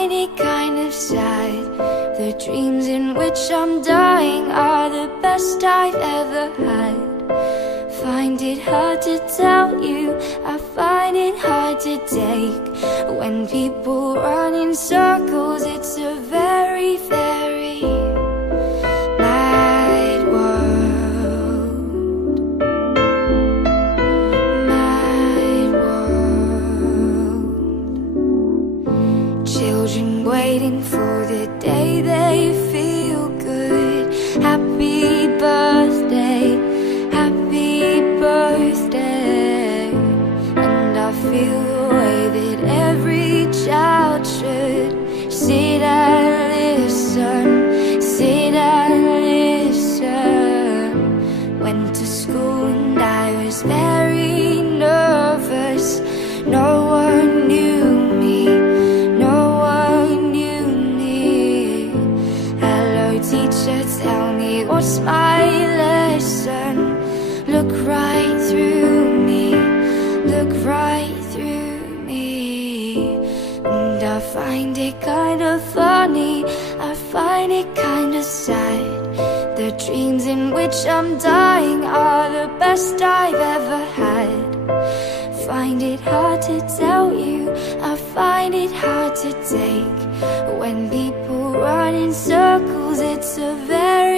find it kind of sad. The dreams in which I'm dying are the best I've ever had. Find it hard to tell you, I find it hard to take. When people run in circles, it's a very, very mad world. Mad world. Children waiting for the day they feel good. Happy birthday, happy birthday. And I feel the way that every child should. Sit and listen, sit and listen. Went to school and I was very nervous. No one knew me, no one knew me. Hello teacher, tell me what's my lesson. Look right through me, look right through me. And I find it kind of funny, I find it kind of sad. The dreams in which I'm dying are the best I've ever had. Find it hard to tell you, I find it hard to take. When people run in circles, it's a very